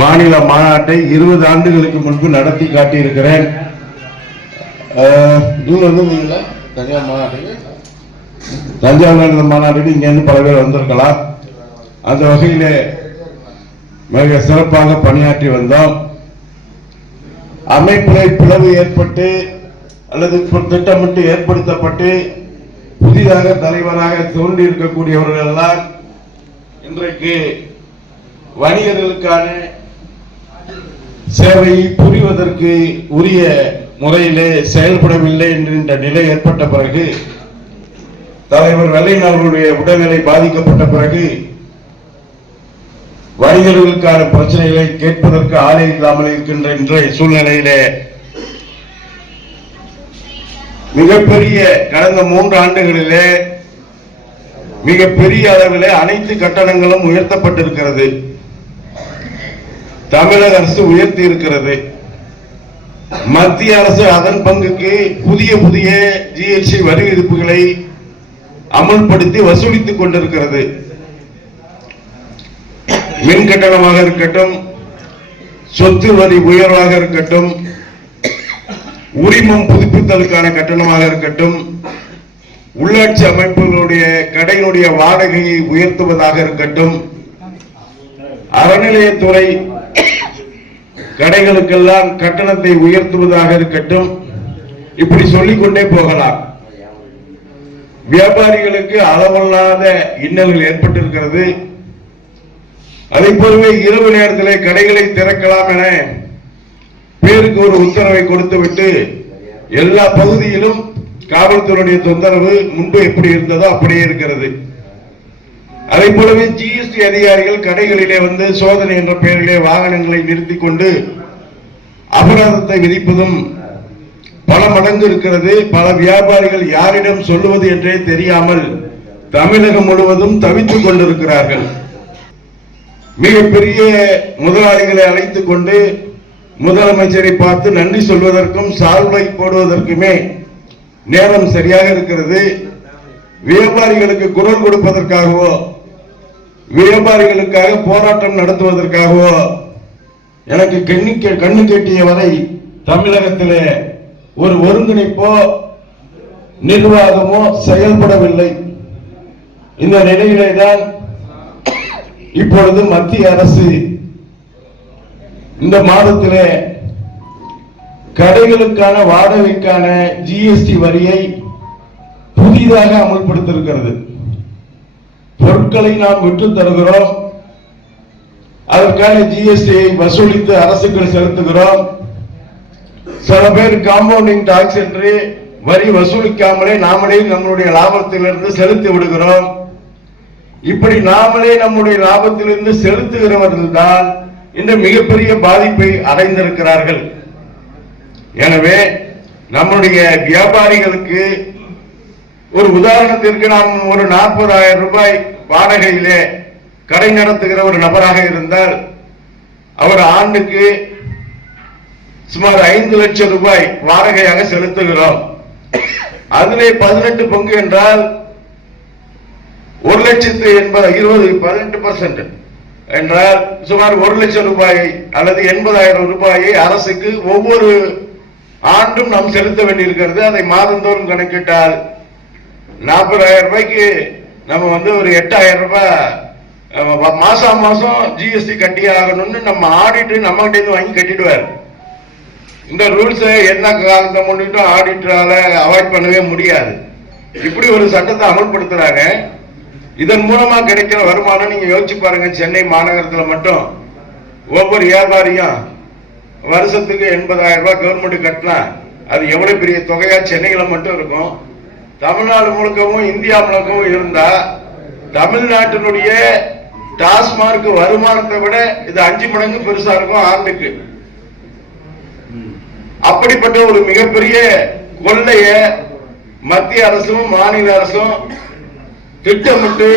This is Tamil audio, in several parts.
மாநில மாநாட்டை இருபது ஆண்டுகளுக்கு முன்பு நடத்தி காட்டியிருக்கிறேன். தஞ்சாவூர் மாநாட்டுக்கு இங்க பல பேர் வந்திருக்கலாம். அந்த வகையிலே மிக சிறப்பாக பணியாற்றி வந்தோம். அமைப்பிலே பிளவு ஏற்பட்டு அல்லது திட்டமிட்டு ஏற்படுத்தப்பட்டு புதிதாக தலைவராக தோன்றி இருக்கக்கூடியவர்கள் எல்லாம் இன்றைக்கு வணிகர்களுக்கான சேவை புரிவதற்கு உரிய முறையிலே செயல்படவில்லை என்கின்ற நிலை ஏற்பட்ட பிறகு தலைவர் வெள்ளையன் அவர்களுடைய உடல்நிலை பாதிக்கப்பட்ட பிறகு வணிகர்களுக்கான பிரச்சனைகளை கேட்பதற்கு ஆளே இல்லாமல் இருக்கின்ற இன்றைய சூழ்நிலையிலே மிகப்பெரிய கடந்த மூன்று ஆண்டுகளிலே மிகப்பெரிய அளவிலே அனைத்து கட்டணங்களும் உயர்த்தப்பட்டிருக்கிறது. தமிழக அரசு உயர்த்தி இருக்கிறது. மத்திய அரசு அதன் பங்குக்கு புதிய புதிய ஜிஎஸ்டி வரி விதிப்புகளை அமல்படுத்தி வசூலித்துக் கொண்டிருக்கிறது. மின் கட்டணமாக இருக்கட்டும் சொத்து வரி உயர்வாக இருக்கட்டும் உரிமம் புதுப்பித்தலுக்கான கட்டணமாக இருக்கட்டும் உள்ளாட்சி அமைப்புகளுடைய கடையினுடைய வாடகையை உயர்த்துவதாக இருக்கட்டும் அறநிலையத்துறை கடைகளுக்கெல்லாம் கட்டணத்தை உயர்த்துவதாக இருக்கட்டும். இப்படி சொல்லிக்கொண்டே போகலாம். வியாபாரிகளுக்கு அளவல்லாத இன்னல்கள் ஏற்பட்டிருக்கிறது. அதை போலவே இரவு நேரத்திலே கடைகளை திறக்கலாம் என பேருக்கு ஒரு உத்தரவை கொடுத்துவிட்டு எல்லா பகுதியிலும் காவல்துறையுடைய தொந்தரவு முன்பு எப்படி இருந்ததோ அப்படியே இருக்கிறது. அதை போலவே ஜிஎஸ்டி அதிகாரிகள் கடைகளிலே வந்து சோதனை என்ற பெயரிலே வாகனங்களை நிறுத்தி கொண்டு அபராதத்தை விதிப்பதும் பல மடங்கு இருக்கிறது. பல வியாபாரிகள் யாரிடம் சொல்லுவது என்றே தெரியாமல் தமிழகம் முழுவதும் தவித்துக் கொண்டிருக்கிறார்கள். மிகப்பெரிய முதலாளிகளை அழைத்துக் கொண்டு முதலமைச்சரை பார்த்து நன்றி சொல்வதற்கும் சால்வை போடுவதற்குமே நேரம் சரியாக இருக்கிறது. வியாபாரிகளுக்கு குரல் கொடுப்பதற்காகவோ வியாபாரிகளுக்காக போராட்டம் நடத்துவதற்காகவோ எனக்கு கண்ணு கே- கண்ணு கெட்டிய வரை தமிழகத்திலே ஒரு ஒருங்கிணைப்போ நிர்வாகமோ செயல்படவில்லை. இந்த நிலையிலே தான் இப்பொழுது மத்திய அரசு இந்த மாதத்திலே கடைகளுக்கான வாடகைக்கான ஜிஎஸ்டி வரியை புதிதாக அமல்படுத்தியிருக்கிறது. பொருட்களை நாம் விற்று தருகிறோம். அதற்கான ஜிஎஸ்டியை வசூலித்து அரசுக்கு செலுத்துகிறோம். சில பேர் காம்பவுண்டிங் டாக்ஸ் என்று வரி வசூலிக்காமலே நாமளே நம்மளுடைய லாபத்திலிருந்து செலுத்தி விடுகிறோம். இப்படி நாமளே நம்முடைய லாபத்திலிருந்து செலுத்துகிறவர்கள் தான் இந்த மிகப்பெரிய பாதிப்பை அடைந்திருக்கிறார்கள். எனவே நம்முடைய வியாபாரிகளுக்கு ஒரு உதாரணத்திற்கு நாம் ஒரு நாற்பதாயிரம் ரூபாய் வாடகையிலே கடை நடத்துகிற ஒரு நபராக இருந்தால் அவர் ஆண்டுக்கு சுமார் ஐந்து லட்சம் ரூபாய் வாடகையாக செலுத்துகிறோம். அதிலே பதினெட்டு பங்கு என்றால் ஒரு லட்சத்து எண்பது இருபது பதினெட்டு பர்சன்ட் என்றால் சுமார் ஒரு லட்சம் ரூபாய் அல்லது எண்பதாயிரம் ரூபாயை அரசுக்கு ஒவ்வொரு ஆண்டும் நாம் செலுத்த வேண்டியிருக்கிறது. அதை மாதந்தோறும் கணக்கிட்டால் நாற்பதாயிரம் ரூபாய்க்கு நம்ம வந்து ஒரு எட்டாயிரம் ரூபாய் அஹ், மாசம் மாசம் ஜிஎஸ்டி கட்டி ஆகணும்னு நம்ம ஆடிட்டு நம்ம கிட்டேருந்து வாங்கி கட்டிடுவார். இந்த ரூல்ஸை என்ன காரணத்தை முன்னிட்டும் ஆடிட்டரால அவாய்ட் பண்ணவே முடியாது. இப்படி ஒரு சட்டத்தை அமல்படுத்துறாங்க. இதன் மூலமா கிடைக்கிற வருமானம் நீங்க யோசிச்சு பாருங்க. சென்னை மாநகரத்துல மட்டும் ஒவ்வொரு வியாபாரியும் வருஷத்துக்கு எண்பதாயிரம் ரூபாய் கவர்மெண்ட் கட்டினா அது எவ்வளவு பெரிய தொகையா? சென்னையில மட்டும் இருக்கும். தமிழ்நாடு முழுக்கவும் இந்தியா முழுக்கவும் இருந்தா தமிழ்நாட்டினுடைய டாஸ்மார்க் வருமானத்தை விட இது அஞ்சு மடங்கு பெருசா இருக்கும் ஆண்டுக்கு. அப்படிப்பட்ட ஒரு மிகப்பெரிய கொள்ளைய மத்திய அரசும் மாநில அரசும் திட்டமிட்டு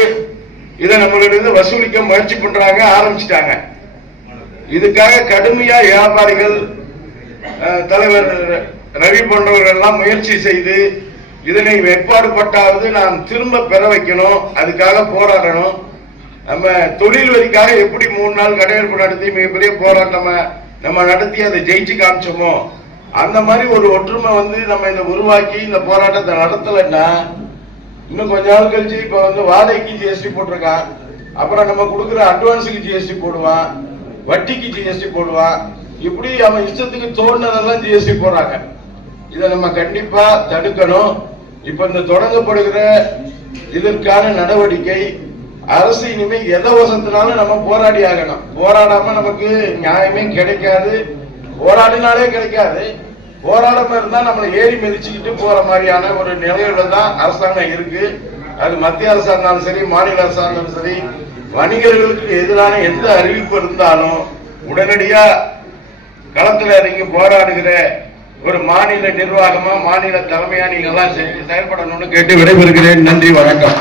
இதை நம்மளிடம் வசூலிக்க முயற்சி பண்றாங்க ஆரம்பிச்சிட்டாங்க. இதுக்காக கடுமையா வியாபாரிகள் தலைவர் ரவி போன்றவர்கள் எல்லாம் முயற்சி செய்து இதனை வெப்பாடுபட்டாவது நாம் திரும்ப பெற வைக்கணும் அதுக்காக போராடணும். நம்ம தொழில் வரிக்காக எப்படி மூணு நாள் கடையெடுப்பு நடத்தி மிகப்பெரிய போராட்டம் நம்ம நடத்தி அதை ஜெயிச்சு காமிச்சோமோ அந்த மாதிரி ஒரு ஒற்றுமை வந்து நம்ம இதை உருவாக்கி இந்த போராட்டத்தை நடத்தலைன்னா இன்னும் கொஞ்ச நாள் கழிச்சு இப்ப வந்து வாடகைக்கு ஜிஎஸ்டி போட்டிருக்கான். அப்புறம் நம்ம கொடுக்குற அட்வான்ஸுக்கு ஜிஎஸ்டி போடுவான். வட்டிக்கு ஜிஎஸ்டி போடுவான். இப்படி அவன் இஷ்டத்துக்கு தோணுனதெல்லாம் ஜிஎஸ்டி போடுறாங்க. இதை நம்ம கண்டிப்பா தடுக்கணும். இப்ப இந்த தொடங்கப்படுகிற இதற்கான நடவடிக்கை அரசு இனிமே எதை வசத்தினாலும் நம்ம போராடி ஆகணும். போராடாம நமக்கு நியாயமே கிடைக்காது. போராடினாலே கிடைக்காது. போராடாம இருந்தா நம்மளை ஏறி மிதிச்சுக்கிட்டு போற மாதிரியான ஒரு நிலையில தான் அரசாங்கம் இருக்கு. அது மத்திய அரசா இருந்தாலும் சரி மாநில அரசா இருந்தாலும் சரி வணிகர்களுக்கு எதிரான எந்த அறிவிப்பு இருந்தாலும் உடனடியா களத்துல இறங்கி போராடுகிற ஒரு மாநில நிர்வாகமா மாநில தலைமையா நீங்க எல்லாம் செயல்படணும்னு கேட்டு விடைபெறுகிறேன். நன்றி வணக்கம்.